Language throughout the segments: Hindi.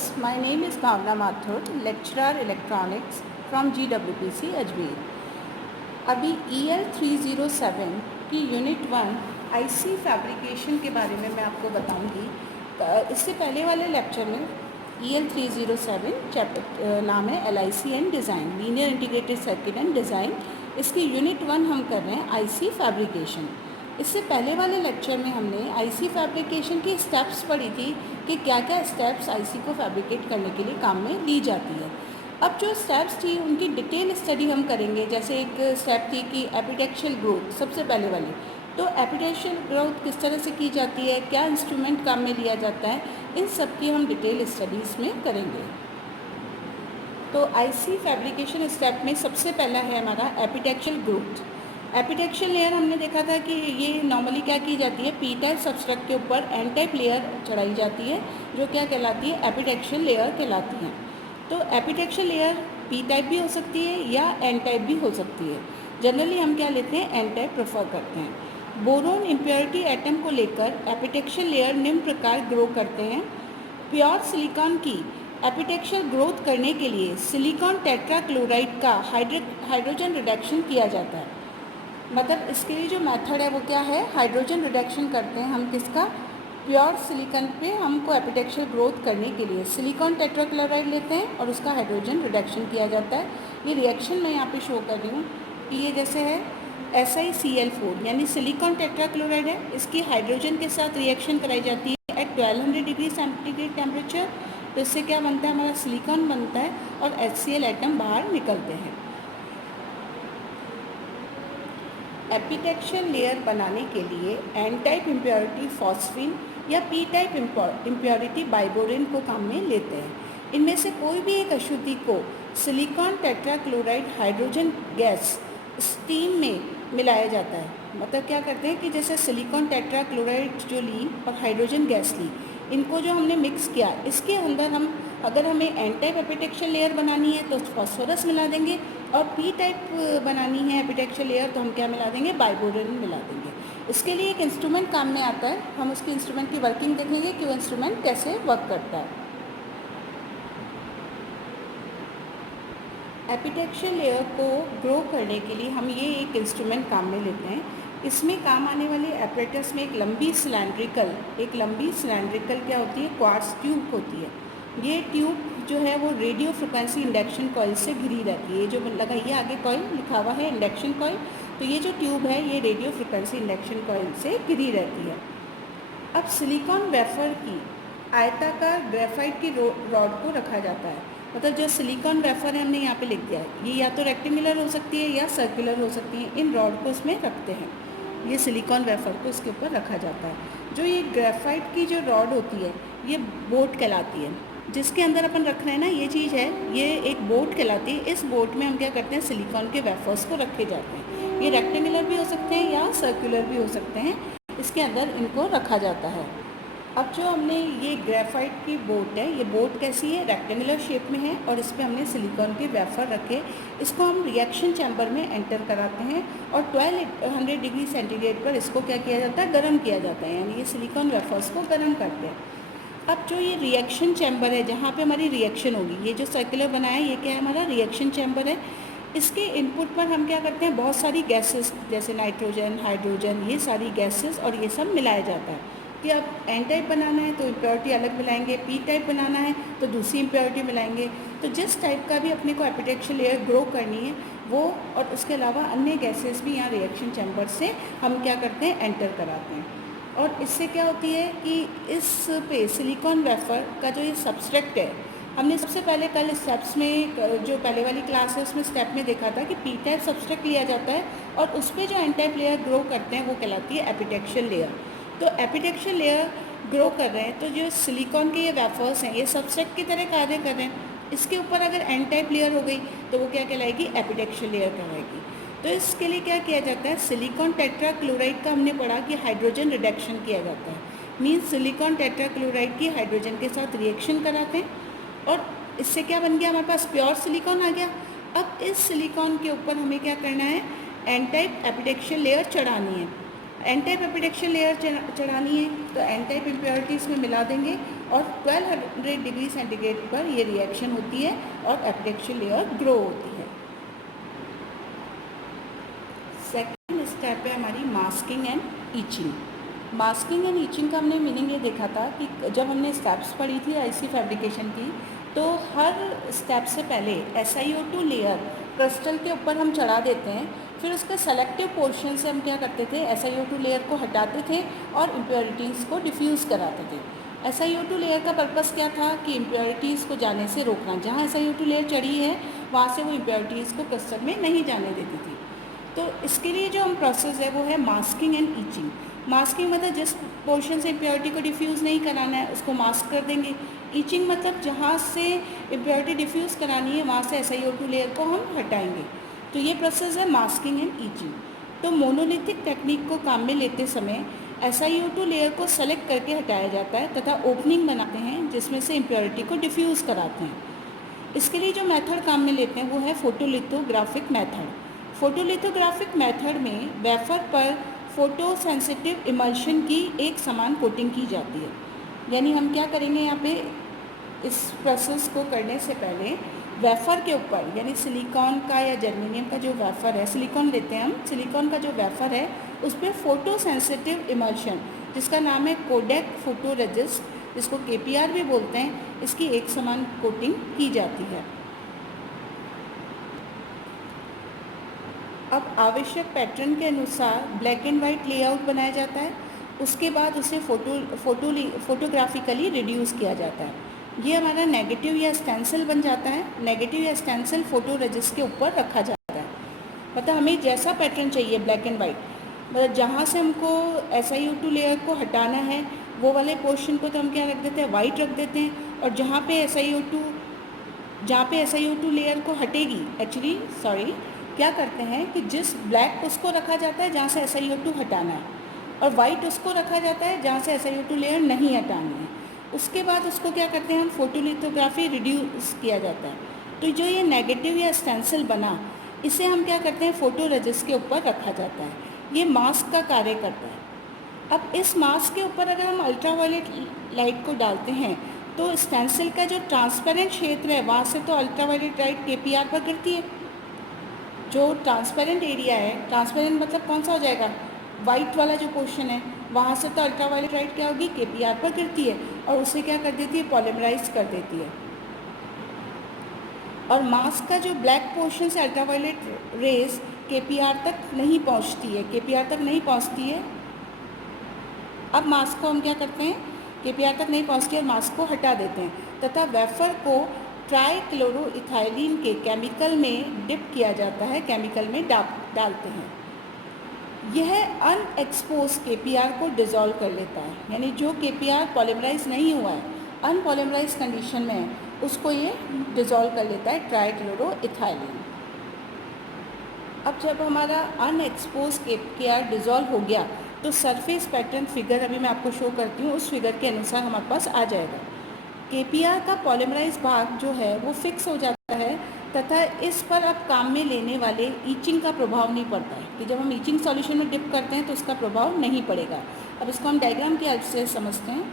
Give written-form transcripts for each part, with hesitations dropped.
viewers, my name is Bhavna Mathur, lecturer electronics from GWPC Ajmer. अभी EL 307 की यूनिट 1 IC फैब्रिकेशन के बारे में मैं आपको बताऊंगी। इससे पहले वाले लेक्चर में EL 307 चैप्टर नाम है LIC and design, linear integrated circuit and design. इसकी यूनिट 1 हम कर रहे हैं IC फैब्रिकेशन। इससे पहले वाले लेक्चर में हमने आईसी फैब्रिकेशन की स्टेप्स पढ़ी थी कि क्या क्या स्टेप्स आईसी को फैब्रिकेट करने के लिए काम में ली जाती है। अब जो स्टेप्स थी उनकी डिटेल स्टडी हम करेंगे। जैसे एक स्टेप थी कि एपिटेक्शियल ग्रोथ, सबसे पहले वाली। तो एपिटेक्शियल ग्रोथ किस तरह से की जाती है, क्या इंस्ट्रूमेंट काम में लिया जाता है, इन सब की हम डिटेल स्टडीज़ में करेंगे। तो आईसी फैब्रिकेशन स्टेप में सबसे पहला है हमारा एपिटेक्शियल ग्रोथ। एपिटेक्शियल लेयर हमने देखा था कि ये नॉर्मली क्या की जाती है, पी टाइप सबस्ट्रैक्ट के ऊपर एन टाइप लेयर चढ़ाई जाती है, जो क्या कहलाती है, एपिटेक्शियल लेयर कहलाती है। तो एपिटेक्शियल लेयर पी टाइप भी हो सकती है या एन टाइप भी हो सकती है। जनरली हम क्या लेते हैं, एन टाइप प्रेफर करते हैं। बोरोन इम्प्योरिटी एटम को लेकर एपिटेक्शियल लेयर निम्न प्रकार ग्रो करते हैं। प्योर सिलिकॉन की एपिटेक्शियल ग्रोथ करने के लिए सिलिकॉन टेट्राक्लोराइड का हाइड्रोजन रिडक्शन किया जाता है। मतलब इसके लिए जो मेथड है वो क्या है, हाइड्रोजन रिडक्शन करते हैं हम किसका, प्योर सिलिकॉन पे हमको एपिटेक्शियल ग्रोथ करने के लिए सिलिकॉन टेट्राक्लोराइड लेते हैं और उसका हाइड्रोजन रिडक्शन किया जाता है। ये रिएक्शन मैं यहाँ पे शो कर रही हूँ कि ये जैसे है SiCl4 यानी सिलिकॉन टेट्राक्लोराइड है, इसकी हाइड्रोजन के साथ रिएक्शन कराई जाती है एट 1200 डिग्री सेंटीग्रेड टेम्परेचर। तो इससे क्या बनता है, हमारा सिलिकॉन बनता है और HCl एटम बाहर निकलते हैं। एपिटेक्शियल लेयर बनाने के लिए एन टाइप इम्प्योरिटी फॉस्फिन या पी टाइप इम्प्योरिटी बाइबोरेन को काम में लेते हैं। इनमें से कोई भी एक अशुद्धि को silicon tetrachloride hydrogen gas steam में मिलाया जाता है। मतलब क्या करते हैं कि जैसे सिलिकॉन टेट्राक्लोराइड जो ली और हाइड्रोजन गैस ली, इनको जो हमने मिक्स किया, इसके अंदर हम अगर हमें एन टाइप एपिटेक्शियल लेयर बनानी है तो फॉस्फोरस मिला देंगे, और पी टाइप बनानी है एपिटेक्शियल लेयर तो हम क्या मिला देंगे, बाइबोरेन मिला देंगे। इसके लिए एक इंस्ट्रूमेंट काम में आता है, हम उसकी इंस्ट्रूमेंट की वर्किंग देखेंगे कि वो इंस्ट्रूमेंट कैसे वर्क करता है। एपिटेक्शियल लेयर को ग्रो करने के लिए हम ये एक इंस्ट्रूमेंट काम में लेते हैं। इसमें काम आने वाले एपरेटस में एक लंबी सिलेंड्रिकल क्या होती है, क्वार्ट्ज ट्यूब होती है। ये ट्यूब जो है वो रेडियो फ्रिक्वेंसी इंडक्शन कॉइल से घिरी रहती है। जो लगाइए आगे कॉइल लिखा हुआ है इंडक्शन कॉइल, तो ये जो ट्यूब है ये रेडियो फ्रिक्वेंसी इंडक्शन कॉइल से घिरी रहती है। अब सिलिकॉन वेफर की आयताकार ग्रेफाइट की रॉड को रखा जाता है। मतलब जो सिलिकॉन वेफर है हमने यहाँ पे लिख दिया है, ये या तो रेक्टेंगुलर हो सकती है या सर्कुलर हो सकती है। इन रॉड को इसमें रखते हैं, ये सिलिकॉन वेफर को इसके ऊपर रखा जाता है। जो ये ग्रेफाइट की जो रॉड होती है ये बोट कहलाती है। जिसके अंदर अपन रख रहे हैं ना, ये चीज़ है, ये एक बोट कहलाती है। इस बोट में हम क्या करते हैं, सिलिकॉन के वेफर्स को रखे जाते हैं। ये रेक्टेंगुलर भी हो सकते हैं या सर्कुलर भी हो सकते हैं, इसके अंदर इनको रखा जाता है। अब जो हमने ये ग्रेफाइट की बोट है, ये बोट कैसी है, रेक्टेंगुलर शेप में है और इस पर हमने सिलिकॉन के वेफर रखे। इसको हम रिएक्शन चैम्बर में एंटर कराते हैं और 1200 डिग्री सेंटीग्रेड पर इसको क्या किया जाता है, गर्म किया जाता है, यानी ये सिलिकॉन वेफर्स को गर्म करते हैं। अब जो ये रिएक्शन चैम्बर है जहाँ पे हमारी रिएक्शन होगी, ये जो सर्कुलर बनाया है ये क्या है, हमारा रिएक्शन चैम्बर है। इसके इनपुट पर हम क्या करते हैं, बहुत सारी गैसेस जैसे नाइट्रोजन, हाइड्रोजन, ये सारी गैसेस और ये सब मिलाया जाता है। कि अब एन टाइप बनाना है तो इम्प्योरिटी अलग मिलाएंगे, पी टाइप बनाना है तो दूसरी इम्प्योरिटी मिलाएंगे। तो जिस टाइप का भी अपने को एपिटेक्शियल लेयर ग्रो करनी है वो, और उसके अलावा अन्य गैसेस भी यहाँ रिएक्शन चैम्बर से हम क्या करते हैं, एंटर कराते हैं। और इससे क्या होती है कि इस पे सिलिकॉन वेफर का जो ये सब्सट्रैक्ट है, हमने सबसे पहले कल स्टेप्स में जो पहले वाली क्लास है उसमें स्टेप में देखा था कि पी टाइप सब्सट्रैक्ट लिया जाता है और उस पर जो एन टाइप लेयर ग्रो करते हैं वो कहलाती है एपिटेक्शियल लेयर। तो एपिटेक्शियल लेयर ग्रो कर रहे हैं तो जो सिलिकॉन के ये वेफर्स हैं ये सब्सट्रैक्ट की तरह कार्य कर रहे हैं। इसके ऊपर अगर एन टाइप लेयर हो गई तो वो क्या कहलाएगी, एपिटेक्शियल लेयर कहलाएगी। तो इसके लिए क्या किया जाता है, सिलिकॉन टेट्राक्लोराइड का हमने पढ़ा कि हाइड्रोजन रिडक्शन किया जाता है। मीन्स सिलिकॉन टेट्राक्लोराइड की हाइड्रोजन के साथ रिएक्शन कराते हैं और इससे क्या बन गया, हमारे पास प्योर सिलिकॉन आ गया। अब इस सिलिकॉन के ऊपर हमें क्या करना है, एन टाइप एपिटेक्शियल लेयर चढ़ानी है। एन टाइप एपिटेक्शियल लेयर चढ़ानी है तो एन टाइप इम्प्योरिटी इसमें मिला देंगे और 1200 डिग्री सेंटीग्रेड पर ये रिएक्शन होती है और एपिटेक्शियल लेयर ग्रो होती है। सेकेंड स्टेप है हमारी masking and itching. Masking and itching का हमने मीनिंग ये देखा था कि जब हमने स्टेप्स पढ़ी थी आईसी फैब्रिकेशन की, तो हर स्टेप से पहले SiO2 लेयर क्रिस्टल के ऊपर हम चढ़ा देते हैं, फिर उसके सेलेक्टिव पोर्शन से हम क्या करते थे, SiO2 लेयर को हटाते थे और इम्प्योरिटीज़ को डिफ्यूज़ कराते थे। SiO2 लेयर का पर्पस क्या था कि इम्प्योरिटीज़ को जाने से रोकना, जहाँ SiO2 लेयर चढ़ी है वहाँ से वो इम्प्योरिटीज़ को क्रिस्टल में नहीं जाने देती थी। तो इसके लिए जो हम प्रोसेस है वो है मास्किंग एंड ईचिंग। मास्किंग मतलब जिस पोर्शन से इम्प्योरिटी को डिफ्यूज़ नहीं कराना है उसको मास्क कर देंगे। ईचिंग मतलब जहाँ से इम्प्योरिटी डिफ्यूज़ करानी है वहाँ से SiO2 लेयर को हम हटाएंगे। तो ये प्रोसेस है मास्किंग एंड ईचिंग। तो मोनोलिथिक टेक्निक को काम में लेते समय SiO2 लेयर को सेलेक्ट करके हटाया जाता है तथा ओपनिंग बनाते हैं जिसमें से इम्प्योरिटी को डिफ्यूज़ कराते हैं। इसके लिए जो मेथड काम में लेते हैं वो है फोटोलिथोग्राफिक मेथड। फोटोलिथोग्राफिक मेथड में वेफर पर फोटो सेंसिटिव इमल्शन की एक समान कोटिंग की जाती है। यानी हम क्या करेंगे, यहाँ पे इस प्रोसेस को करने से पहले वेफर के ऊपर, यानी सिलिकॉन का या जर्मेनियम का जो वेफर है, सिलिकॉन लेते हैं हम, सिलिकॉन का जो वेफर है उस पर फोटो सेंसिटिव इमल्शन, जिसका नाम है कोडेक फोटोरेजिस्ट, जिसको KPR भी बोलते हैं, इसकी एक समान कोटिंग की जाती है। अब आवश्यक पैटर्न के अनुसार ब्लैक एंड वाइट लेआउट बनाया जाता है। उसके बाद उसे फोटोग्राफिकली रिड्यूस किया जाता है। ये हमारा नेगेटिव या स्टेंसिल बन जाता है। नेगेटिव या स्टेंसिल फोटो रजिस्ट के ऊपर रखा जाता है। मतलब हमें जैसा पैटर्न चाहिए ब्लैक एंड वाइट, मतलब जहाँ से हमको SiO2 लेयर को हटाना है वो वाले पोर्शन को तो हम क्या रख देते हैं, वाइट रख देते हैं। और जहाँ पे SiO2 लेयर को हटेगी, एक्चुअली सॉरी, क्या करते हैं कि जिस ब्लैक उसको रखा जाता है जहाँ से SiO2 हटाना है, और वाइट उसको रखा जाता है जहाँ से SiO2 लेयर नहीं हटानी है। उसके बाद उसको क्या करते हैं हम, फोटोलिथोग्राफी रिड्यूस किया जाता है। तो जो ये नेगेटिव या स्टेंसिल बना, इसे हम क्या करते हैं, फोटो रजिस्ट के ऊपर रखा जाता है। ये मास्क का कार्य करता है। अब इस मास्क के ऊपर अगर हम अल्ट्रावायलेट लाइट को डालते हैं तो स्टेंसिल का जो ट्रांसपेरेंट क्षेत्र है वहाँ से तो अल्ट्रावायलेट लाइट KPR पर गिरती है। जो ट्रांसपेरेंट एरिया है, ट्रांसपेरेंट मतलब कौन सा हो जाएगा, वाइट वाला जो पोर्शन है, वहाँ से तो अल्ट्रावायलेट लाइट क्या होगी, KPR पर गिरती है और उसे क्या कर देती है, पॉलीमराइज कर देती है। और मास्क का जो ब्लैक पोर्शन से अल्ट्रावायलेट रेज KPR तक नहीं पहुँचती है, KPR तक नहीं पहुँचती है। अब मास्क को हम क्या करते हैं, KPR तक नहीं पहुँचती है और मास्क को हटा देते हैं तथा वेफर को ट्राइक्लोरोइथाइलिन के केमिकल में डिप किया जाता है, केमिकल में डालते हैं। यह अनएक्सपोज KPR को डिज़ोल्व कर लेता है। यानी जो KPR पॉलीमराइज नहीं हुआ है, अनपॉलीमराइज कंडीशन में है, उसको ये डिज़ोल्व कर लेता है ट्राइक्लोरोइथाइलिन। अब जब हमारा अनएक्सपोज KPR डिज़ोल्व हो गया तो सरफेस पैटर्न फिगर अभी मैं आपको शो करती हूँ, उस फिगर के अनुसार हमारे पास आ जाएगा। KPR का पॉलीमराइज भाग जो है वो फिक्स हो जाता है तथा इस पर अब काम में लेने वाले ईचिंग का प्रभाव नहीं पड़ता है कि जब हम ईचिंग सॉल्यूशन में डिप करते हैं तो उसका प्रभाव नहीं पड़ेगा। अब इसको हम डायग्राम की हेल्प से समझते हैं।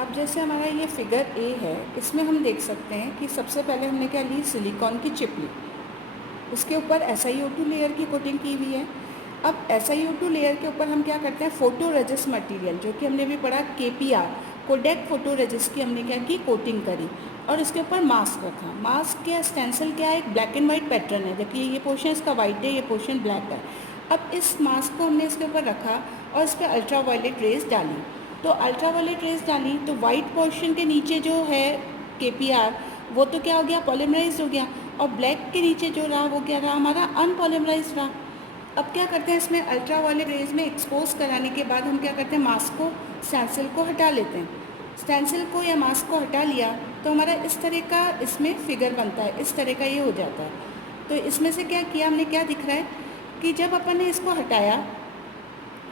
अब जैसे हमारा ये फिगर A है, इसमें हम देख सकते हैं कि सबसे पहले हमने क्या ली, सिलिकॉन की चिप ली, उसके ऊपर SiO2 लेयर की कोटिंग की हुई है। अब SiO2 लेयर के ऊपर हम क्या करते हैं, फोटो रेजिस्ट मटीरियल, जो कि हमने भी पढ़ा KPR, कोडेक फोटो रेजिस्ट की हमने क्या की, कोटिंग करी और इसके ऊपर मास्क रखा। मास्क के स्टेंसिल क्या है, एक ब्लैक एंड वाइट पैटर्न है, जबकि ये पोर्शन इसका वाइट है, ये पोर्शन ब्लैक है। अब इस मास्क को हमने इसके ऊपर रखा और इस पर अल्ट्रावायलेट रेज डाली। तो अल्ट्रावायलेट रेज डाली तो वाइट पोर्शन के नीचे जो है KPR, वो तो क्या हो गया, पॉलीमराइज हो गया, और ब्लैक के नीचे जो रहा वो क्या रहा, हमारा अनपॉलीमराइज रहा। अब क्या करते हैं, इसमें अल्ट्रावायलेट रेज में एक्सपोज कराने के बाद हम क्या करते हैं, मास्क को, स्टेंसिल को हटा लेते हैं। स्टेंसिल को या मास्क को हटा लिया तो हमारा इस तरह का इसमें फिगर बनता है, इस तरह का ये हो जाता है। तो इसमें से क्या किया हमने, क्या दिख रहा है कि जब अपन ने इसको हटाया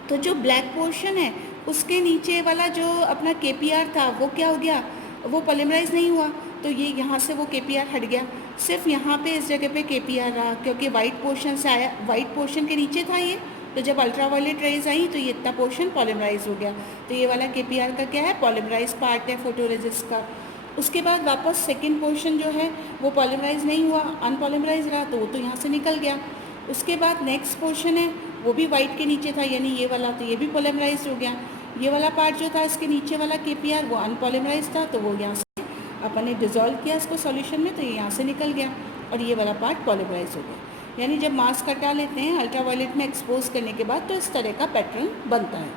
तो जो ब्लैक पोर्शन है उसके नीचे वाला जो अपना KPR था वो क्या हो गया, वो पॉलीमराइज नहीं हुआ, तो ये यहाँ से वो KPR हट गया। सिर्फ यहाँ पे इस जगह पे KPR रहा, क्योंकि वाइट पोर्शन से आया, वाइट पोर्शन के नीचे था ये तो जब अल्ट्रावायलेट रेज आई तो ये इतना पोर्शन पॉलीमराइज हो गया। तो ये वाला KPR का क्या है, पॉलीमराइज पार्ट है फोटोरेजिस्ट का। उसके बाद वापस सेकेंड पोर्शन जो है वो पॉलीमराइज नहीं हुआ, अनपॉलीमराइज रहा, तो वो तो यहाँ से निकल गया। उसके बाद नेक्स्ट पोर्शन है वो भी वाइट के नीचे था, यानी ये वाला, तो ये भी पॉलीमराइज हो गया। ये वाला पार्ट जो था इसके नीचे वाला KPR वो अनपॉलीमराइज था, तो वो यहाँ से अपन ने डिज़ोल्व किया इसको सॉल्यूशन में, तो ये यहाँ से निकल गया और ये वाला पार्ट पॉलीमराइज हो गया। यानी जब मास्क हटा लेते हैं अल्ट्रावायलेट में एक्सपोज करने के बाद तो इस तरह का पैटर्न बनता है।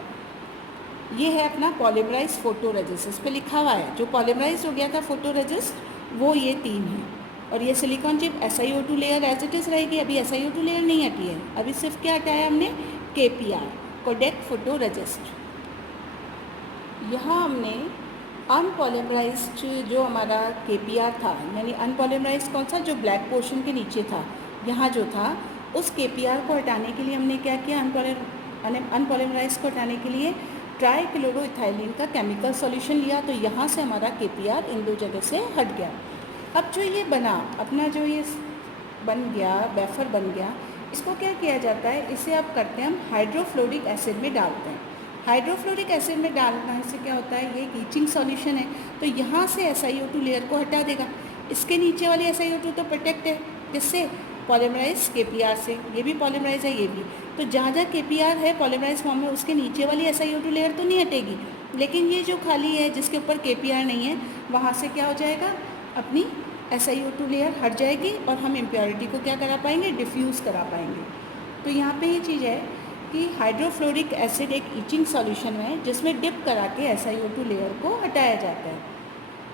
ये है अपना पॉलीमराइज फोटोरेजिस्ट, इस पर लिखा हुआ है जो पॉलीमराइज हो गया था फोटोरेजिस्ट वो ये 3 है। और ये silicon chip SiO2 layer as it is रहेगी, अभी SiO2 लेयर नहीं हटी है, अभी सिर्फ क्या हटाया हमने, KPR कोडेक फोटोरेजिस्ट। यहाँ हमने अनपॉलीमराइज्ड जो हमारा KPR था, यानी अनपॉलीमराइज्ड कौन सा, जो ब्लैक पोर्शन के नीचे था, यहाँ जो था उस KPR को हटाने के लिए हमने क्या किया, अनपॉलीमराइज को हटाने के लिए ट्राईक्लोरोइथाइलिन का केमिकल सॉल्यूशन लिया, तो यहाँ से हमारा KPR इन 2 जगह से हट गया। अब जो ये बना अपना, जो ये बन गया वेफर बन गया, इसको क्या किया जाता है, इसे अब करते हैं हम हाइड्रोफ्लोरिक एसिड में डालते हैं। हाइड्रोफ्लोरिक एसिड में डालने से क्या होता है, ये एक ईचिंग सॉल्यूशन है, तो यहाँ से SiO2 लेयर को हटा देगा। इसके नीचे वाली SiO2 तो प्रोटेक्ट है, किससे, पॉलीमराइज KPR से, ये भी पॉलीमराइज है ये भी। तो जहाँ जहाँ KPR है पॉलीमराइज फॉर्म में, उसके नीचे वाली SiO2 लेयर तो नहीं हटेगी, लेकिन ये जो खाली है जिसके ऊपर KPR नहीं है, वहाँ से क्या हो जाएगा, अपनी SiO2 लेयर हट जाएगी और हम इम्प्योरिटी को क्या करा पाएंगे, डिफ्यूज़ करा पाएंगे। तो यहाँ पे ये चीज़ है कि हाइड्रोफ्लोरिक एसिड एक ईचिंग सॉल्यूशन है जिसमें डिप करा के SiO2 लेयर को हटाया जाता है।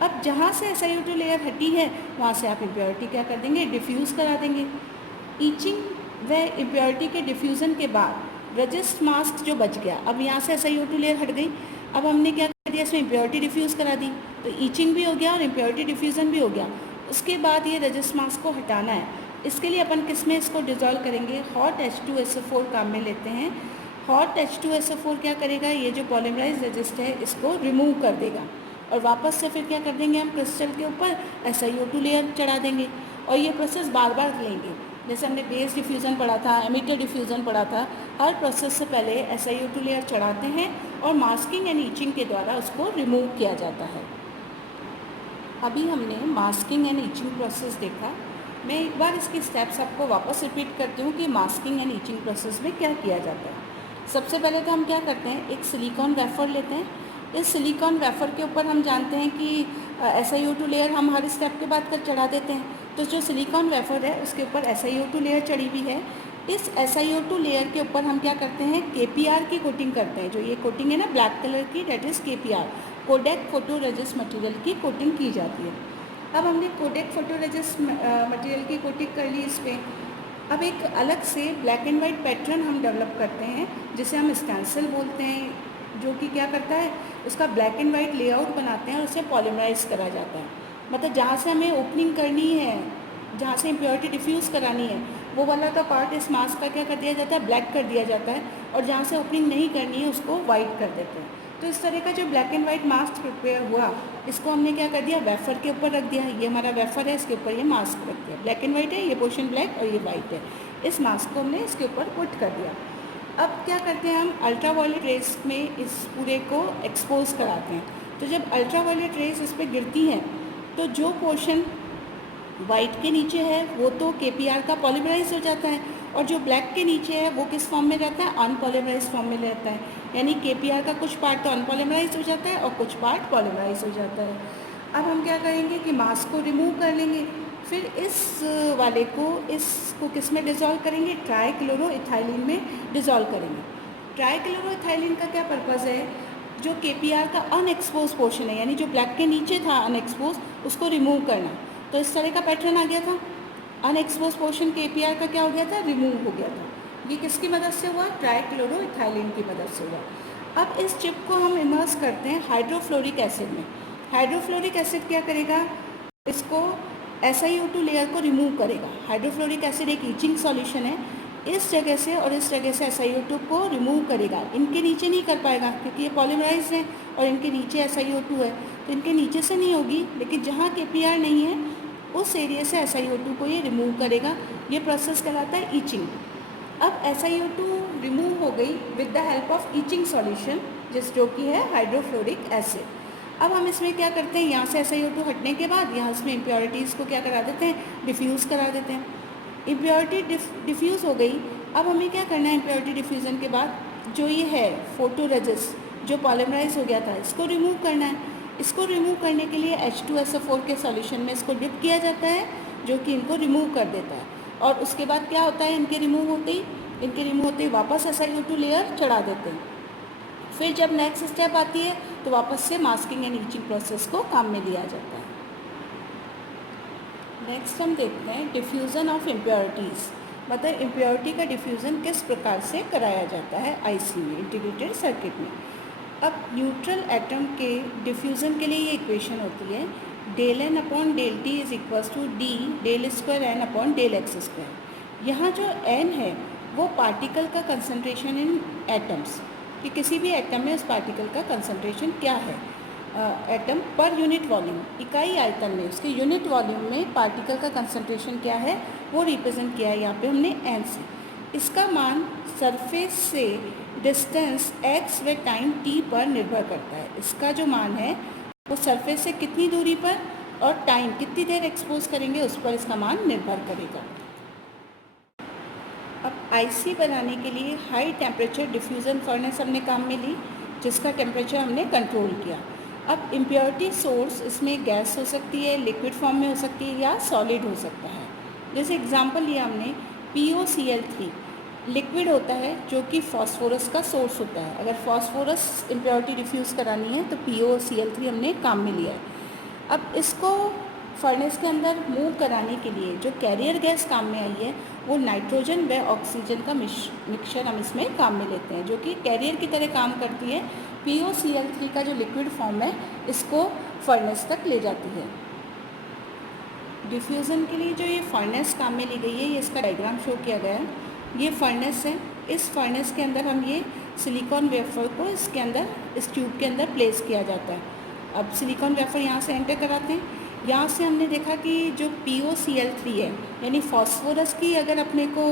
अब जहाँ से SiO2 लेयर हटी है वहाँ से आप इम्प्योरिटी क्या कर देंगे, डिफ्यूज़ करा देंगे। ईचिंग व इम्प्योरिटी के डिफ्यूज़न के बाद रजिस्ट मास्क जो बच गया, अब यहाँ से SiO2 लेयर हट गई, अब हमने क्या कर दिया, इसमें इम्प्योरिटी डिफ्यूज़ करा दी, तो ईचिंग भी हो गया और इम्प्योरिटी डिफ्यूज़न भी हो गया। उसके बाद ये रजिस्ट मास्क को हटाना है, इसके लिए अपन किस में इसको डिज़ोल्व करेंगे, हॉट H2SO4 काम में लेते हैं। हॉट H2SO4 क्या करेगा, ये जो पॉलीमराइज रजिस्ट है इसको रिमूव कर देगा और वापस से फिर क्या कर देंगे, हम क्रिस्टल के ऊपर SiO2 लेयर चढ़ा देंगे। और ये प्रोसेस बार बार लेंगे, जैसे हमने बेस डिफ्यूज़न पढ़ा था, एमिटर डिफ्यूज़न पढ़ा था, हर प्रोसेस से पहले SiO2 लेयर चढ़ाते हैं और मास्किंग एंड ईचिंग के द्वारा उसको रिमूव किया जाता है। अभी हमने मास्किंग एंड ईचिंग प्रोसेस देखा, मैं एक बार इसकी स्टेप्स आपको वापस रिपीट करती हूँ कि मास्किंग एंड ईचिंग प्रोसेस में क्या किया जाता है। सबसे पहले तो हम क्या करते हैं, एक सिलिकॉन वेफर लेते हैं। इस सिलिकॉन वेफर के ऊपर हम जानते हैं कि SiO2 लेयर हम हर स्टेप के बाद कर चढ़ा देते हैं, तो जो सिलिकॉन वेफर है उसके ऊपर SiO2 लेयर चढ़ी हुई है। इस SiO2 लेयर के ऊपर हम क्या करते हैं, KPR की कोटिंग करते हैं। जो ये कोटिंग है ना ब्लैक कलर की, that is KPR, Kodak photoresist material की कोटिंग की जाती है। अब हमने कोडेक फोटोरेजिस्ट मटेरियल की कोटिंग कर ली इस पर। अब एक अलग से ब्लैक एंड वाइट पैटर्न हम डेवलप करते हैं जिसे हम स्टेंसिल बोलते हैं, जो कि क्या करता है, उसका ब्लैक एंड वाइट लेआउट बनाते हैं और उसे पॉलीमराइज करा जाता है। मतलब जहाँ से हमें ओपनिंग करनी है, जहाँ से इम्प्योरिटी डिफ्यूज़ करानी है, वो वाला तो पार्ट इस मास्क का क्या कर दिया जाता है, ब्लैक कर दिया जाता है, और जहाँ से ओपनिंग नहीं करनी है उसको वाइट कर देते हैं। तो इस तरह का जो black and white mask prepare हुआ, इसको हमने क्या कर दिया, वेफर के ऊपर रख दिया। ये हमारा वेफर है, इसके ऊपर ये मास्क रख दिया, ब्लैक एंड वाइट है, ये पोर्शन ब्लैक और ये वाइट है। इस मास्क को हमने इसके ऊपर पुट कर दिया। अब क्या करते हैं, हम अल्ट्रावायलेट रेज में इस पूरे को एक्सपोज कराते हैं। तो जब अल्ट्रावायलेट रेज इस पर गिरती हैं तो जो पोर्शन वाइट के नीचे है वो तो KPR का पॉलीमराइज हो जाता है, और जो ब्लैक के नीचे है वो किस फॉर्म में रहता है, अनपॉलीमराइज फॉर्म में रहता है। यानी KPR का कुछ पार्ट तो अनपॉलीमराइज हो जाता है और कुछ पार्ट पॉलीमराइज हो जाता है। अब हम क्या करेंगे कि मास्क को रिमूव कर लेंगे, फिर इस वाले को इसको किस में डिज़ोल्व करेंगे, ट्राईक्लोरोइथाइलिन में डिज़ोल्व करेंगे। ट्राईक्लोरोइथाइलिन का क्या पर्पज़ है, जो KPR का अनएक्सपोज पोर्शन है, यानी जो ब्लैक के नीचे था अनएक्सपोज, उसको रिमूव करना। तो इस तरह का पैटर्न आ गया था, अनएक्सपोज पोर्शन KPR का क्या हो गया था, रिमूव हो गया था। ये किसकी मदद से हुआ, ट्राईक्लोरोइथाइलिन की मदद से हुआ। अब इस चिप को हम इमर्स करते हैं हाइड्रोफ्लोरिक एसिड में। हाइड्रोफ्लोरिक एसिड क्या करेगा, इसको SiO2 लेयर को रिमूव करेगा। हाइड्रोफ्लोरिक एसिड एक ईचिंग सॉल्यूशन है, इस जगह से और इस जगह से SiO2 को रिमूव करेगा। इनके नीचे नहीं कर पाएगा क्योंकि ये पॉलीमराइज हैं और इनके नीचे SiO2 है, तो इनके नीचे से नहीं होगी, लेकिन जहाँ KPR नहीं है उस एरिया से SiO2 को ये रिमूव करेगा। ये प्रोसेस कहलाता है ईचिंग। अब SiO2 रिमूव हो गई with the help of itching solution जो कि है हाइड्रोफ्लोरिक एसिड। अब हम इसमें क्या करते हैं, यहाँ से SiO2 हटने के बाद यहाँ इसमें इम्प्योरिटीज़ को क्या करा देते हैं, डिफ्यूज़ करा देते हैं। इम्प्योरिटी डिफ्यूज़ हो गई। अब हमें क्या करना है, इम्प्योरिटी डिफ्यूज़न के बाद जो ये है फोटोरेजिस्ट जो पॉलीमराइज हो गया था इसको रिमूव करना है। इसको रिमूव करने के लिए H2SO4 के सॉल्यूशन में इसको डिप किया जाता है जो कि इनको रिमूव कर देता है। और उसके बाद क्या होता है, इनके रिमूव होते ही वापस SiO2 लेयर चढ़ा देते हैं। फिर जब नेक्स्ट स्टेप आती है तो वापस से मास्किंग एंड ईचिंग प्रोसेस को काम में लिया जाता है। नेक्स्ट हम देखते हैं डिफ्यूज़न ऑफ इम्प्योरिटीज़, मतलब इम्प्योरिटी का डिफ्यूज़न किस प्रकार से कराया जाता है IC में, इंटीग्रेटेड सर्किट में। अब न्यूट्रल एटम के डिफ्यूज़न के लिए ये इक्वेशन होती है del(n)/del(T) is equals to D del2n/del(x)²। यहाँ जो n है वो पार्टिकल का कंसंट्रेशन इन एटम्स, कि किसी भी एटम में उस पार्टिकल का कंसंट्रेशन क्या है, एटम पर यूनिट वॉल्यूम, इकाई आयतन में उसके यूनिट वॉल्यूम में पार्टिकल का कंसंट्रेशन क्या है वो रिप्रेजेंट किया है यहाँ पे हमने n से। इसका मान सरफेस से डिस्टेंस x व टाइम t पर निर्भर करता है। इसका जो मान है वो सरफेस से कितनी दूरी पर और टाइम कितनी देर एक्सपोज करेंगे उस पर इसका मान निर्भर करेगा। अब IC बनाने के लिए हाई टेम्परेचर डिफ्यूज़न फर्नेस हमने काम में ली, जिसका टेम्परेचर हमने कंट्रोल किया। अब इम्प्योरिटी सोर्स इसमें गैस हो सकती है, लिक्विड फॉर्म में हो सकती है या सॉलिड हो सकता है। जैसे एग्जांपल लिया हमने POCl3 लिक्विड होता है जो कि फॉस्फोरस का सोर्स होता है। अगर फॉस्फोरस इम्प्योरिटी डिफ्यूज़ करानी है तो POCl3 हमने काम में लिया है। अब इसको फर्नेस के अंदर मूव कराने के लिए जो कैरियर गैस काम में आई है वो नाइट्रोजन व ऑक्सीजन का मिक्सचर हम इसमें काम में लेते हैं, जो कि कैरियर की तरह काम करती है। POCl3 का जो लिक्विड फॉर्म है इसको फर्नेस तक ले जाती है। डिफ्यूज़न के लिए जो ये फर्नेस काम में ली गई है, ये इसका डायग्राम शो किया गया है। ये फर्नेस है, इस फर्नेस के अंदर हम ये सिलिकॉन वेफर को इसके अंदर इस ट्यूब के अंदर प्लेस किया जाता है। अब सिलिकॉन वेफर यहाँ से एंटर कराते हैं। यहाँ से हमने देखा कि जो POCl3 है यानी फॉस्फोरस की, अगर अपने को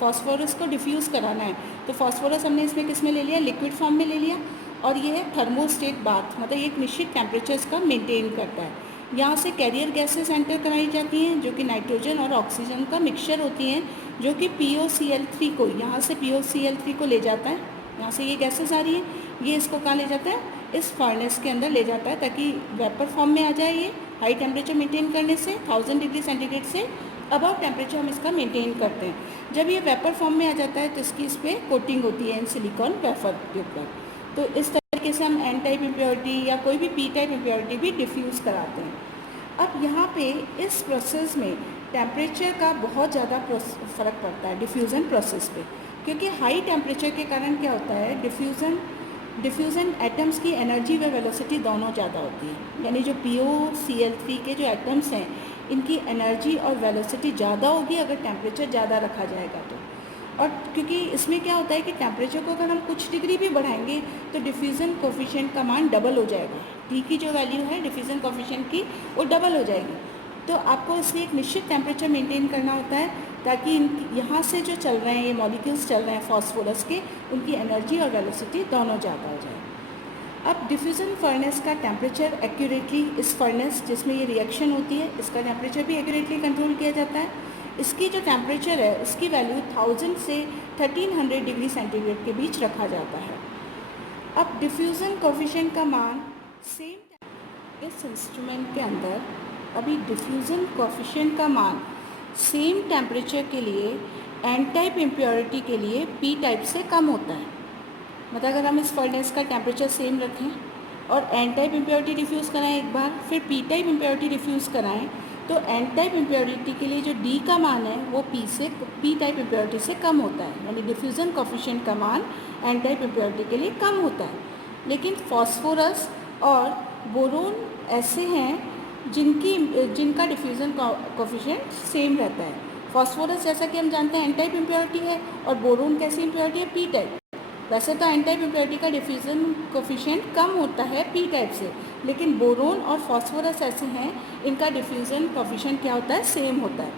फॉस्फोरस को डिफ्यूज़ कराना है तो फॉस्फोरस हमने इसमें किस में ले लिया, लिक्विड फॉर्म में ले लिया। और ये है थर्मोस्टेट बाथ, मतलब ये एक निश्चित टेम्परेचर का मेंटेन करता है। यहाँ से कैरियर गैसेस एंटर कराई जाती हैं जो कि नाइट्रोजन और ऑक्सीजन का मिक्सचर होती हैं, जो कि POCl3 को यहाँ से POCl3 को ले जाता है। यहाँ से ये गैसेस आ रही है, ये इसको कहाँ ले जाता है, इस फर्नेस के अंदर ले जाता है ताकि वेपर फॉर्म में आ जाए। ये हाई टेम्परेचर मेंटेन करने से 1000 डिग्री सेंटीग्रेड से अबव टेम्परेचर हम इसका मेंटेन करते हैं। जब ये वेपर फॉर्म में आ जाता है तो इसकी इस पर कोटिंग होती है इन सिलिकॉन वेफर के ऊपर। तो इस तरीके से हम N टाइप इम्प्योरिटी या कोई भी P टाइप इम्प्योरिटी भी डिफ्यूज़ कराते हैं। अब यहाँ पे इस प्रोसेस में टेम्परेचर का बहुत ज़्यादा फ़र्क पड़ता है डिफ्यूज़न प्रोसेस पे, क्योंकि हाई टेम्परेचर के कारण क्या होता है, डिफ्यूज़न एटम्स की एनर्जी व वेलोसिटी दोनों ज़्यादा होती है। यानी जो POCl3 के जो एटम्स हैं इनकी एनर्जी और वेलोसिटी ज़्यादा होगी अगर टेम्परेचर ज़्यादा रखा जाएगा तो। और क्योंकि इसमें क्या होता है कि टेम्परेचर को अगर हम कुछ डिग्री भी बढ़ाएंगे तो डिफ्यूज़न कोफिशिएंट का मान डबल हो जाएगा। T की जो वैल्यू है डिफ्यूज़न कोफिशिएंट की वो डबल हो जाएगी। तो आपको इसलिए एक निश्चित टेम्परेचर मेंटेन करना होता है ताकि यहाँ से जो चल रहे हैं ये मॉलिक्यूल्स चल रहे हैं फॉस्फोरस के, उनकी एनर्जी और वेलोसिटी दोनों ज़्यादा हो जाए। अब डिफ्यूज़न फर्नेस का टेम्परेचर एक्यूरेटली, इस फर्नेस जिसमें ये रिएक्शन होती है इसका टेम्परेचर भी एक्यूरेटली कंट्रोल किया जाता है। इसकी जो टेम्परेचर है उसकी वैल्यू 1000 से 1300 डिग्री सेंटीग्रेड के बीच रखा जाता है। अब डिफ्यूज़न कोफिशिएंट का मान सेम, इस इंस्ट्रूमेंट के अंदर अभी डिफ्यूज़न कोफिशिएंट का मान सेम टेम्परेचर के लिए N टाइप इम्प्योरिटी के लिए P टाइप से कम होता है। मतलब अगर हम इस फर्नेस का टेम्परेचर सेम रखें और N टाइप इम्प्योरिटी डिफ्यूज़ कराएं एक बार, फिर P टाइप इम्प्योरिटी डिफ्यूज़ कराएं, तो N टाइप इम्प्योरिटी के लिए जो D का मान है वो P टाइप इम्प्योरिटी से कम होता है। यानी डिफ्यूज़न कोफिशिएंट का मान N टाइप इम्प्योरिटी के लिए कम होता है। लेकिन फॉस्फोरस और बोरोन ऐसे हैं जिनका डिफ्यूज़न कोफिशिएंट सेम रहता है। फॉस्फोरस जैसा कि हम जानते हैं N टाइप इम्प्योरिटी है और बोरोन कैसी इम्प्योरिटी है, P टाइप। वैसे तो N टाइप इम्प्योरिटी का डिफ्यूज़न कोफिशिएंट कम होता है P टाइप से, लेकिन बोरोन और फॉस्फोरस ऐसे हैं इनका डिफ्यूज़न कोफिशिएंट क्या होता है, सेम होता है।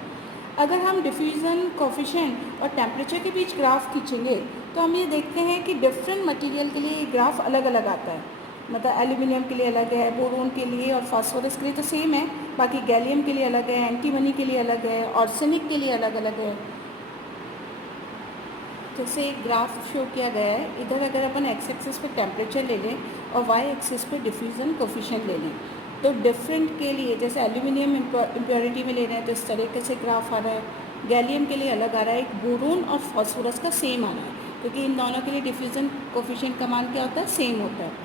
अगर हम डिफ्यूज़न कोफिशिएंट और टेम्परेचर के बीच ग्राफ खींचेंगे तो हम ये देखते हैं कि डिफरेंट मटेरियल के लिए ये ग्राफ अलग अलग आता है। मतलब एल्यूमिनियम के लिए अलग है, बोरोन के लिए और फास्फोरस के लिए तो सेम है, बाकी गैलियम के लिए अलग है, एंटीमनी के लिए अलग है, आर्सेनिक के लिए अलग अलग है। जैसे एक ग्राफ शो किया गया है, इधर अगर अपन एक्स एक्सिस पे टेम्परेचर ले लें और वाई एक्सिस पे डिफ्यूज़न कोफिशिएंट ले लें तो डिफरेंट के लिए, जैसे एल्यूमिनियम इम्प्योरिटी में ले रहे हैं तो इस तरीके से ग्राफ आ रहा है, गैलियम के लिए अलग आ रहा है, एक बोरोन और फास्फोरस का सेम आ रहा है, क्योंकि इन दोनों के लिए डिफ्यूज़न कोफिशिएंट का मान क्या होता है, सेम होता है।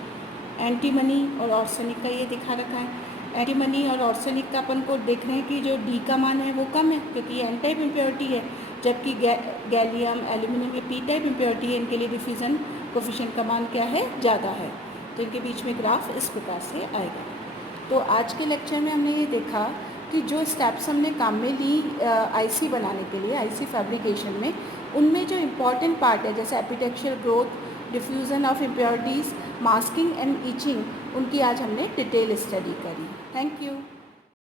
एंटीमनी और आर्सेनिक का ये दिखा रखा है। एंटीमनी और आर्सेनिक का अपन को देख रहे हैं कि जो डी का मान है वो कम है, क्योंकि ये एन टाइप इम्प्योरिटी है, जबकि गैलियम एल्यूमिनियम ये पी टाइप इम्प्योरिटी है, इनके लिए डिफ्यूज़न कोफिशिएंट का मान क्या है, ज़्यादा है। तो इनके बीच में ग्राफ इस प्रकार से आएगा। तो आज के लेक्चर में हमने ये देखा कि जो स्टेप्स हमने काम में ली आईसी बनाने के लिए, आईसी फैब्रिकेशन में, उनमें जो इम्पॉर्टेंट पार्ट है जैसे epitaxial growth, diffusion of impurities, masking and etching, उनकी आज हमने डिटेल स्टडी करी। Thank you.